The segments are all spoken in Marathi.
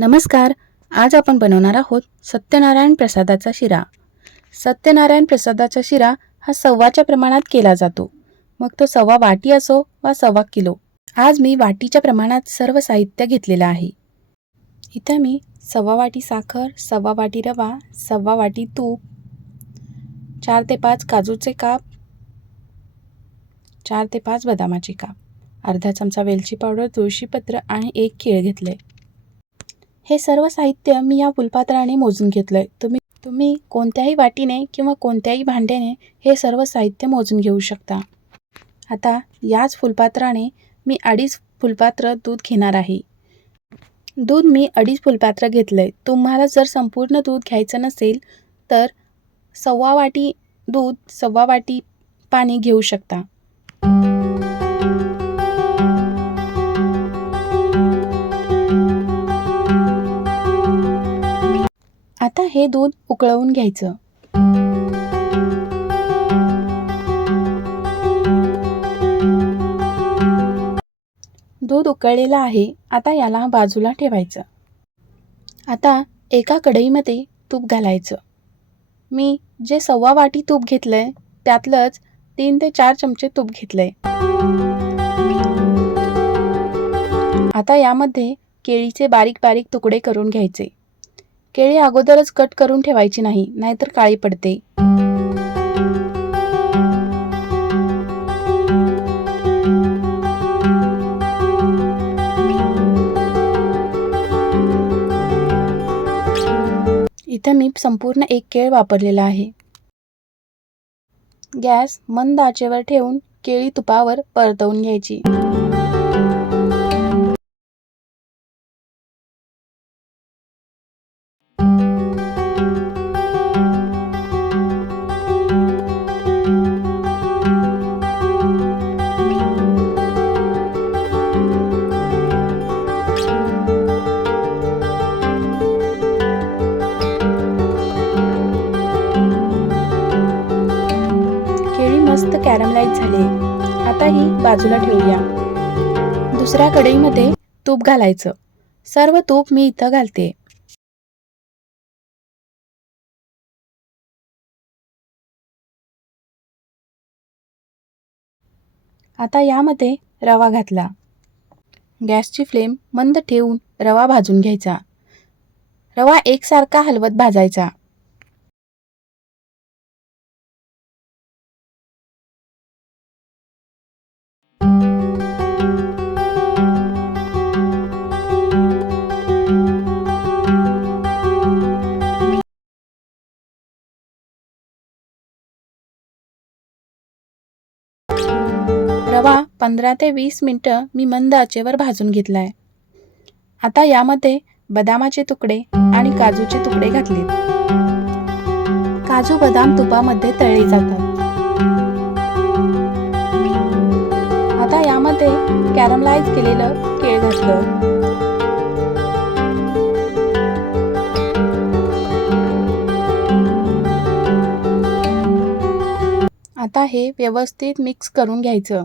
नमस्कार. आज आपण बनवणार आहोत सत्यनारायण प्रसादाचा शिरा. सत्यनारायण प्रसादाचा शिरा हा सव्वाच्या प्रमाणात केला जातो. मग तो सव्वा वाटी असो वा सव्वा किलो. आज मी वाटीच्या प्रमाणात सर्व साहित्य घेतलेलं आहे. इथे मी सव्वा वाटी साखर, सव्वा वाटी रवा, सव्वा वाटी तूप, 4 ते 5 काजूचे काप, 4 ते 5 बदामाचे काप, अर्धा चमचा वेलची पावडर, तुळशीपत्र आणि 1 केळ घेतले. हे सर्व साहित्य मी या फुलपात्राने मोजून घेतलंय. तुम्ही कोणत्याही वाटीने किंवा कोणत्याही भांड्याने हे सर्व साहित्य मोजून घेऊ शकता. आता याच फुलपात्राने मी 2.5 फुलपात्र दूध घेणार आहे. दूध मी 2.5 फुलपात्र घेतलंय. तुम्हाला जर संपूर्ण दूध घ्यायचं नसेल तर सव्वा वाटी दूध, सव्वा वाटी पाणी घेऊ शकता. आता हे दूध उकळवून घ्यायचं. दूध उकळलेलं आहे. आता याला बाजूला ठेवायचं. आता एका कढईमध्ये तूप घालायचं. मी जे सव्वा वाटी तूप घेतलंय त्यातलंच 3 ते 4 चमचे तूप घेतलंय. आता यामध्ये केळीचे बारीक बारीक तुकडे करून घ्यायचे. केळी अगोदरच कट करून ठेवायची नाही, नाहीतर काळी पडते. इथे मी संपूर्ण 1 केळ वापरलेला आहे. गॅस मंद आचेवर ठेवून केळी तुपावर परतवून घ्यायची. मस्त कॅरमलाइज झाले. आता ही बाजूला ठेवूया. दुसऱ्या कढईमध्ये तूप घालायचं. सर्व तूप मी इथं घालते. आता यामध्ये रवा घातला. गॅसची फ्लेम मंद ठेवून रवा भाजून घ्यायचा. रवा एकसारखा हलवत भाजायचा. रवा 15 ते 20 मिनिटं मी मंद आचेवर भाजून घेतलाय. आता यामध्ये बदामाचे तुकडे आणि काजूचे तुकडे घातले. काजू बदाम तुपामध्ये तळले जातात. आता यामध्ये कॅरमलाइज केलेलं केळ घातलं. आता हे व्यवस्थित मिक्स करून घ्यायचं.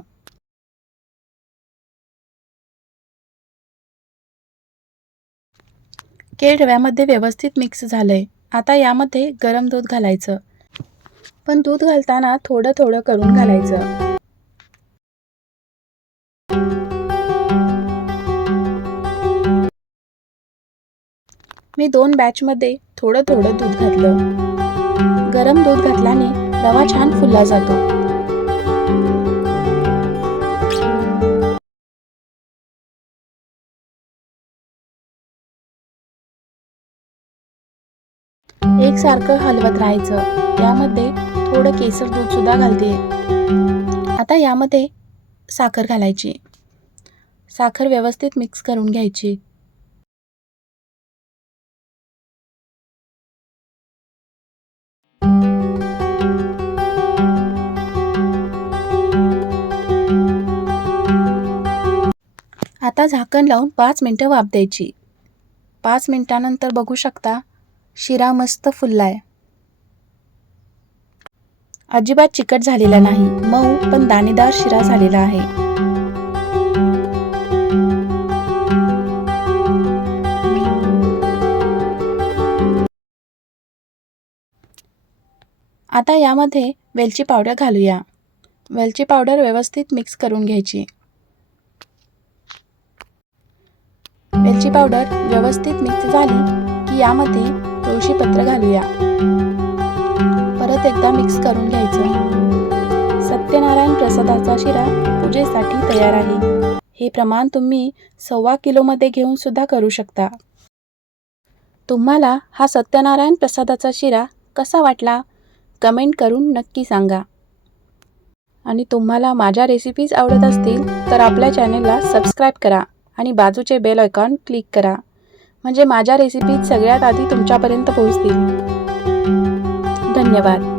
केळ रव्यामध्ये व्यवस्थित मिक्स झालंय. आता यामध्ये गरम दूध घालायचं. पण दूध घालताना थोडं थोडं करून घालायचं. मी 2 बॅचमध्ये थोडं थोडं दूध घातलं. गरम दूध घातल्याने रवा छान फुलला जातो. एकसारखं हलवत राहायचं. यामध्ये थोडं केसर दूध सुद्धा घालते. आता यामध्ये साखर घालायची. साखर व्यवस्थित मिक्स करून घ्यायची. आता झाकण लावून 5 मिनिटं वाफ द्यायची. 5 मिनिटानंतर बघू शकता शिरा मस्त फुललाय. अजिबात चिकट झालेला नाही. मऊ पण दाणेदार शिरा झालेला आहे. आता यामध्ये वेलची पावडर घालूया. वेलची पावडर व्यवस्थित मिक्स करून घ्यायची. वेलची पावडर व्यवस्थित मिक्स झाली की यामध्ये तुळशीपत्र घालूया. परत एकदा मिक्स करून घ्यायचं. सत्यनारायण प्रसादाचा शिरा पूजेसाठी तयार आहे. हे प्रमाण तुम्ही 1.25 किलोमध्ये घेऊन सुद्धा करू शकता. तुम्हाला हा सत्यनारायण प्रसादाचा शिरा कसा वाटला? कमेंट करून नक्की सांगा. आणि तुम्हाला माझ्या रेसिपीज आवडत असतील तर आपल्या चॅनलला सबस्क्राईब करा आणि बाजूचे बेल आयकॉन क्लिक करा, म्हणजे माझ्या रेसिपीज सगळ्यात आधी तुमच्यापर्यंत पोहोचतील. धन्यवाद.